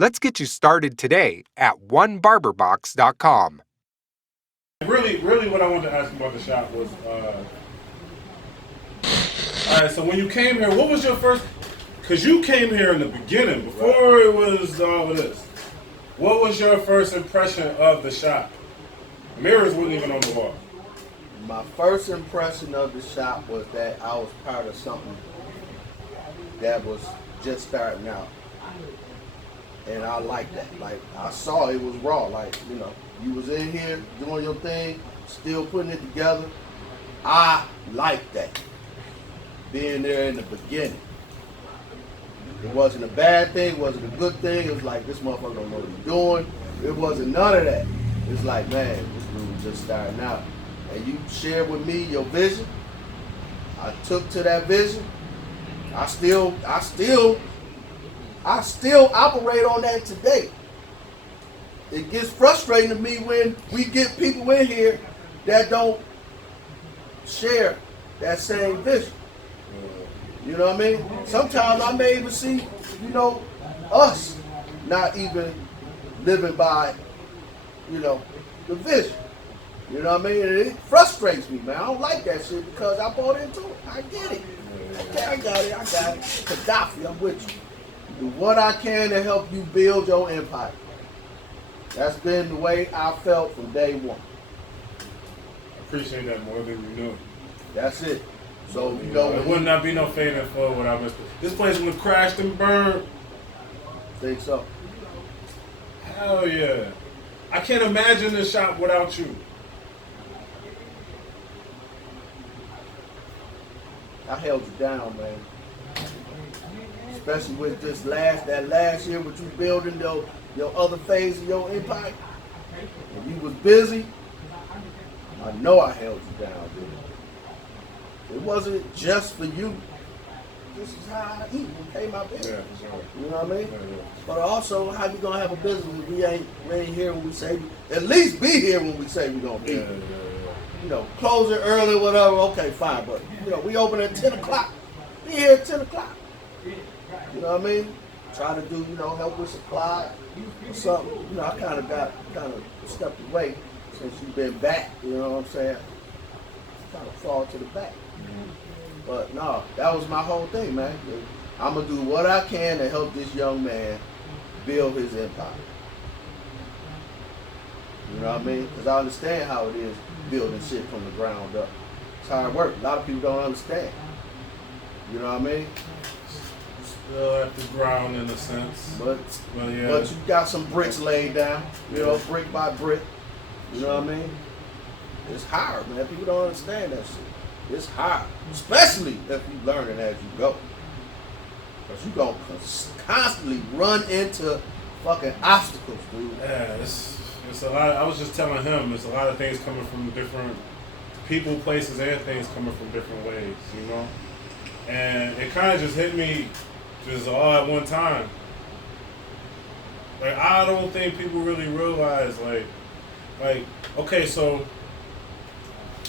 Let's get you started today at onebarberbox.com. Really, what I wanted to ask you about the shop was, all right. So when you came here, what was your first? Because you came here in the beginning, before it was all of this. What was your first impression of the shop? Mirrors wasn't even on the wall. My first impression of the shop was that I was part of something that was just starting out. And I liked that. Like, I saw it was raw. Like, you was in here doing your thing, still putting it together. I liked that. Being there in the beginning. It wasn't a bad thing, it wasn't a good thing. It was like, this motherfucker don't know what he's doing. It wasn't none of that. It's like, man, this dude was just starting out. And you shared with me your vision. I took to that vision. I still operate on that today. It gets frustrating to me when we get people in here that don't share that same vision. You know what I mean? Sometimes I may even see, us not even living by, the vision. You know what I mean? And it frustrates me, man. I don't like that shit because I bought into it. I get it. Okay, I got it. Gaddafi, I'm with you. Do what I can to help you build your empire. That's been the way I felt from day one. I appreciate that more than you knew. That's it. So, it would not be no fade and flow without Mr. This place would crashed and burned. Think so? Hell yeah. I can't imagine this shop without you. I held you down, man. Especially with this last year with you building your other phase of your empire. When you was busy, I know I held you down, dude. It wasn't just for you. This is how I eat. It pay my bills. Yeah, for sure. You know what I mean? Yeah. But also, how you gonna have a business if we ain't here when we say at least be here when we say we gonna be? Yeah. Close it early, whatever. Okay, fine. But we open at 10 o'clock. Be here at 10 o'clock. You know what I mean? Try to do, help with supply or something. I kind of stepped away since you've been back. You know what I'm saying? Kind of fall to the back. But no, that was my whole thing, man. I'm going to do what I can to help this young man build his empire. You know what I mean? Because I understand how it is building shit from the ground up. It's hard work. A lot of people don't understand. You know what I mean? Still at the ground in a sense. But you got some bricks laid down, brick by brick. You know what I mean? It's hard, man. People don't understand that shit. It's hard. Especially if you learn it as you go. Because you're going to constantly run into fucking obstacles, dude. Yeah, it's a lot. I was just telling him, there's a lot of things coming from different people, places, and things coming from different ways, And it kind of just hit me just all at one time. Like, I don't think people really realize, like, okay, so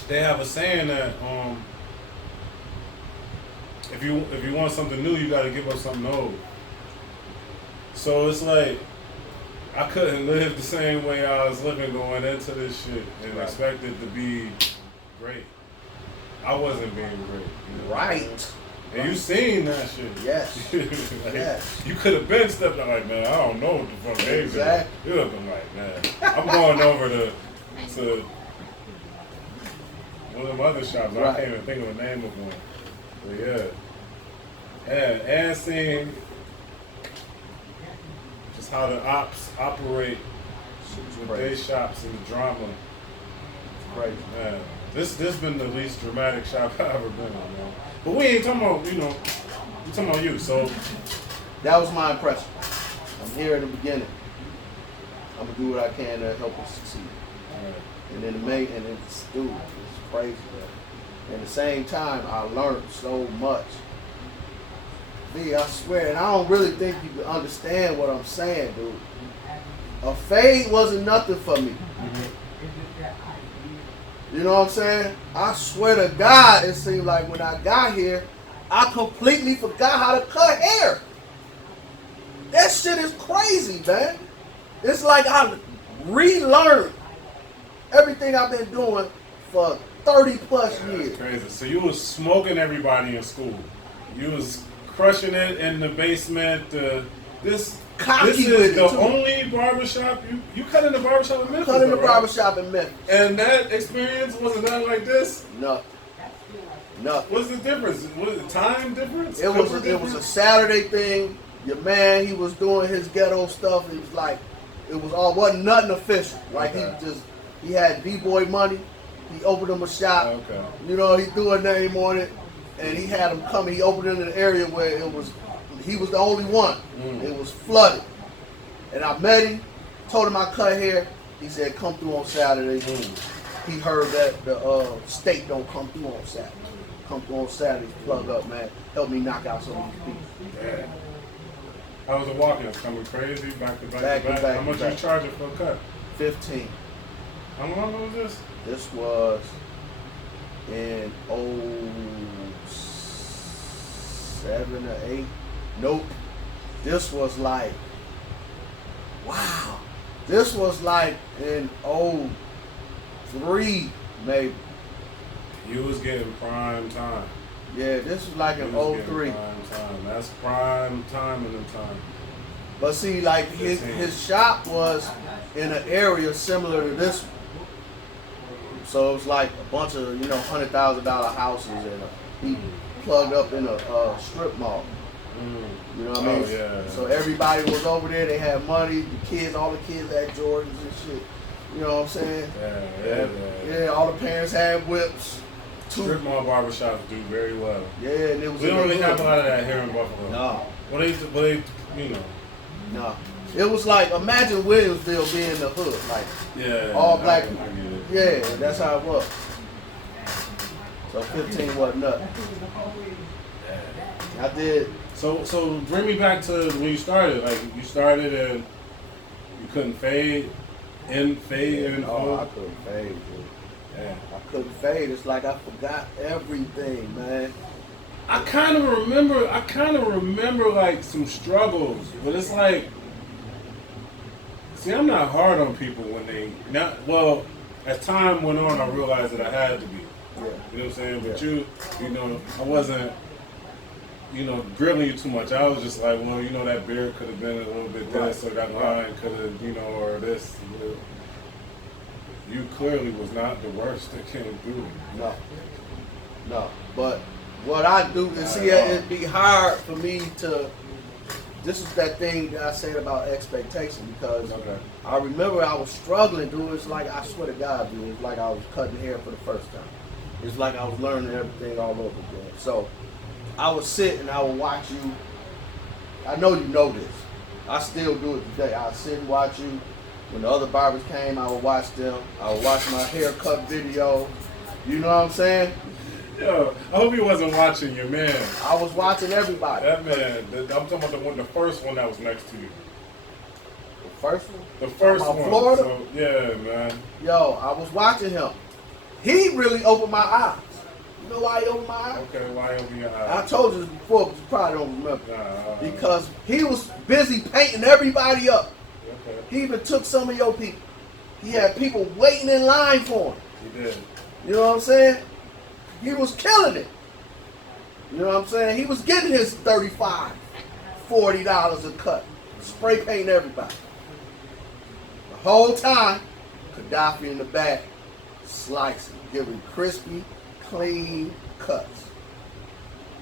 they have a saying that if you want something new, you got to give up something old. So it's like I couldn't live the same way I was living going into this shit and expect it to be great. I wasn't being great. Right. And you seen that shit. Yes. Yes. You could have been stepping like, man, I don't know what the fuck they Exactly. You would have been like, man, I'm going over to one of them other shops. I can't even think of the name of one. But yeah, and seeing just how the ops operate with their shops and the drama. It's crazy. Man, this been the least dramatic shop I've ever been on, man. But we ain't talking about, we're talking about you. So that was my impression. I'm here in the beginning. I'm gonna do what I can to help us succeed. And then it's crazy, man. At the same time, I learned so much. I swear, and I don't really think you can understand what I'm saying, dude. A fade wasn't nothing for me. You know what I'm saying? I swear to God, it seemed like when I got here, I completely forgot how to cut hair. That shit is crazy, man. It's like I relearned everything I've been doing for 30 plus years. That's crazy. So you was smoking everybody in school. You was crushing it in the basement. This is the only barbershop you cut in the barbershop in Memphis. Cut in the barbershop in Memphis. And that experience wasn't nothing like this? No. What's the difference? Was it time difference? It was a Saturday thing. Your man, he was doing his ghetto stuff. It was like, wasn't nothing official. Like he had B-boy money. He opened him a shop. Okay. You know, he threw a name on it, and he had him come. He opened it in an area where he was the only one. It was flooded. And I met him, told him I cut hair. He said, come through on Saturday. He heard that the state don't come through on Saturday. Come through on Saturday, plug up, man. Help me knock out some of these people. Yeah. How was the walk-ins? Coming crazy, back to back. How much you charging for a cut? 15. How long ago was this? This was in 07 or 8. Nope. This was like, wow. This was like in 03, maybe. You was getting prime time. Yeah, this was like in 03. Prime time. That's prime time in the time. But see, like his shop was in an area similar to this one. So it was like a bunch of, $100,000 houses, and he plugged up in a strip mall. You know what I mean? Yeah. So everybody was over there. They had money. The kids, all the kids had Jordans and shit. You know what I'm saying? Yeah. All the parents had whips. Strip mall barbershops do very well. Yeah, and it was. We don't really have a lot of that here in Buffalo. No. No. It was like, imagine Williamsville being the hood, like all black people. Yeah, that's how it was. So 15 wasn't nothing. I did. So bring me back to when you started. Like you started and you couldn't fade in. Oh, I couldn't fade, dude. Yeah. I couldn't fade. It's like I forgot everything, man. I kind of remember like some struggles, but it's like, see, I'm not hard on people when they not. Well, as time went on, I realized that I had to be. Yeah. You know what I'm saying? But I wasn't, grilling you too much. I was just like, well, that beard could have been a little bit this, or that line could have, or this. You clearly was not the worst that came through. No. But what I do is it'd be hard for me to. This is that thing that I said about expectation, because I remember I was struggling, dude. It's like, I swear to God, dude, it's like I was cutting hair for the first time. It's like I was learning everything all over again. So I would sit and I would watch you. I know you know this. I still do it today. I would sit and watch you. When the other barbers came, I would watch them. I would watch my haircut video. You know what I'm saying? Yo, I hope he wasn't watching your man. I was watching everybody. That man, I'm talking about the first one that was next to you. The first one? The first one. Florida? So, yeah, man. Yo, I was watching him. He really opened my eyes. You know why he opened my eyes? Okay, why open your eyes? I told you this before, but you probably don't remember. Because he was busy painting everybody up. Okay. He even took some of your people. He had people waiting in line for him. He did. You know what I'm saying? He was killing it. You know what I'm saying? He was getting his $35, $40 a cut. Spray painting everybody. The whole time, Gaddafi in the back, slicing, giving crispy, clean cuts.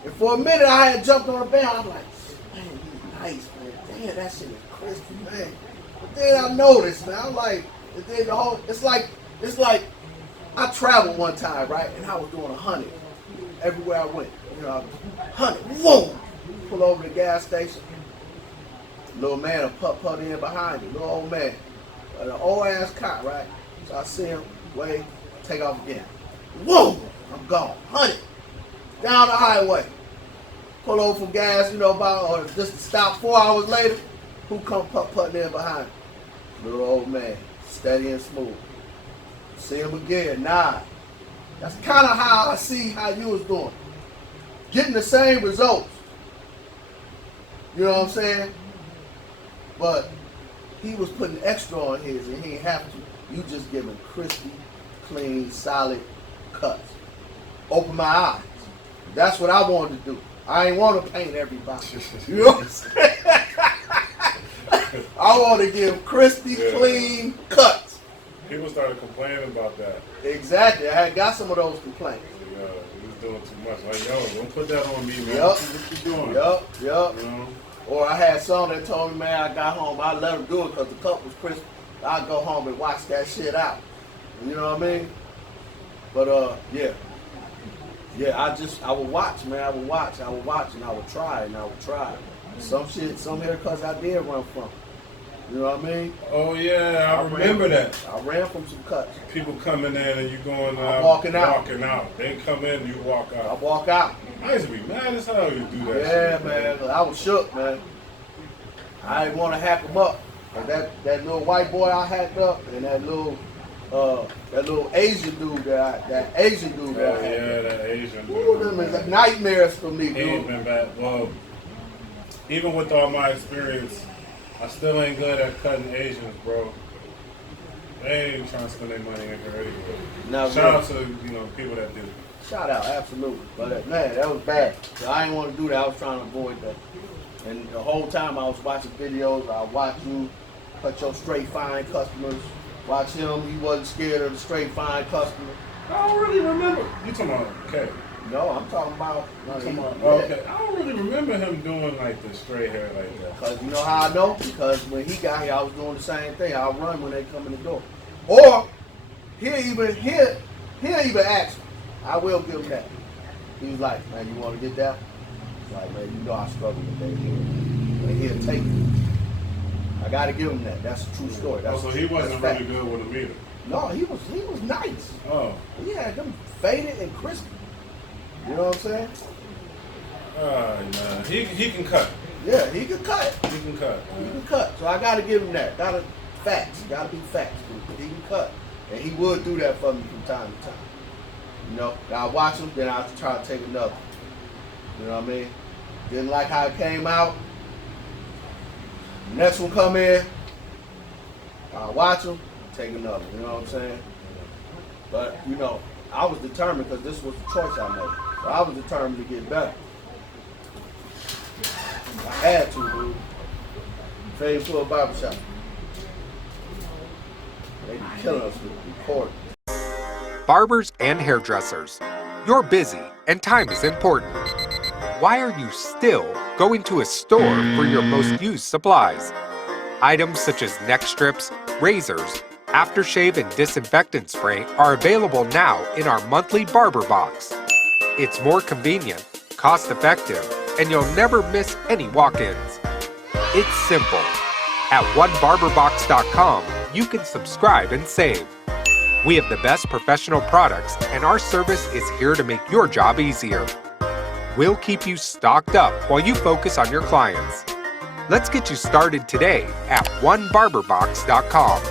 And for a minute, I had jumped on the band. I'm like, man, he's nice, man. Damn, that shit is crispy, man. But then I noticed, man. I'm like, and then it's like I traveled one time, right? And I was doing 100 everywhere I went. 100, whoa! Pull over the gas station. Little man will put in behind you. Little old man. An old ass cop, right? So I see him, wait, take off again. Whoa! I'm gone. 100. Down the highway. Pull over for gas, or just to stop 4 hours later. Who come putting in behind me? Little old man. Steady and smooth. See him again. Nah. That's kind of how I see how you was doing. Getting the same results. You know what I'm saying? But he was putting extra on his, and he didn't have to. You just give him crispy, clean, solid cuts. Open my eyes. That's what I wanted to do. I ain't want to paint everybody. You know what I'm saying? I want to give crispy, clean cuts. People started complaining about that. Exactly. I had got some of those complaints. Yeah, he was doing too much. Like, yo, don't put that on me, man. Yup. What you doing? Yup. You know? Or I had some that told me, man, I got home, I let them do it because the cut was crispy. I'd go home and watch that shit out. You know what I mean? But yeah. Yeah, I would watch, man. I would watch, and I would try. Some haircuts I did run from. You know what I mean? Oh yeah, I remember that. I ran from some cuts. People coming in and you going I'm walking out. They come in, you walk I out. walk out. I used to be mad as hell you do that Yeah, shit. man. I was shook, man. I didn't want to hack him up. But that little white boy I hacked up, and that little Asian dude that I hacked Oh, up. yeah, that Asian Ooh, dude. them is nightmares for me, He ain't dude. been bad. Well, even with all my experience, I still ain't good at cutting Asians, bro. They ain't trying to spend their money in here anyway. Not Shout really. out to people that do. Shout out, absolutely. But man, that was bad. I didn't want to do that. I was trying to avoid that. And the whole time I was watching videos, I watched you cut your straight fine customers. Watch him. He wasn't scared of the straight fine customer. I don't really remember. You talking about okay? No, I'm talking about. Okay. I don't really remember him doing like the straight hair like that. Because you know how I know? Because when he got here, I was doing the same thing. I'll run when they come in the door. Or he'll even ask me. I will give him that. He's like, man, you want to get that? He's like, man, you know I struggle with that here. But he'll take it. I got to give him that. That's a true story. That's So he wasn't that's really fact. good with him either. No, he was nice. Oh. He had them faded and crispy. You know what I'm saying? Nah. He can cut. Yeah, he could cut. He can cut. He can cut. So I gotta give him that. Gotta be facts, dude. He can cut. And he would do that for me from time to time. You know, I watch him, then I try to take another. You know what I mean? Didn't like how it came out. Next one come in, I watch him, take another. You know what I'm saying? But you know, I was determined because this was the choice I made. So I was determined to get better. I had to, dude. Fame to a barber shop. They be killing us with recording. Barbers and hairdressers, you're busy and time is important. Why are you still going to a store for your most used supplies? Items such as neck strips, razors, aftershave, and disinfectant spray are available now in our monthly Barber Box. It's more convenient, cost-effective, and you'll never miss any walk-ins. It's simple. At onebarberbox.com, you can subscribe and save. We have the best professional products, and our service is here to make your job easier. We'll keep you stocked up while you focus on your clients. Let's get you started today at onebarberbox.com.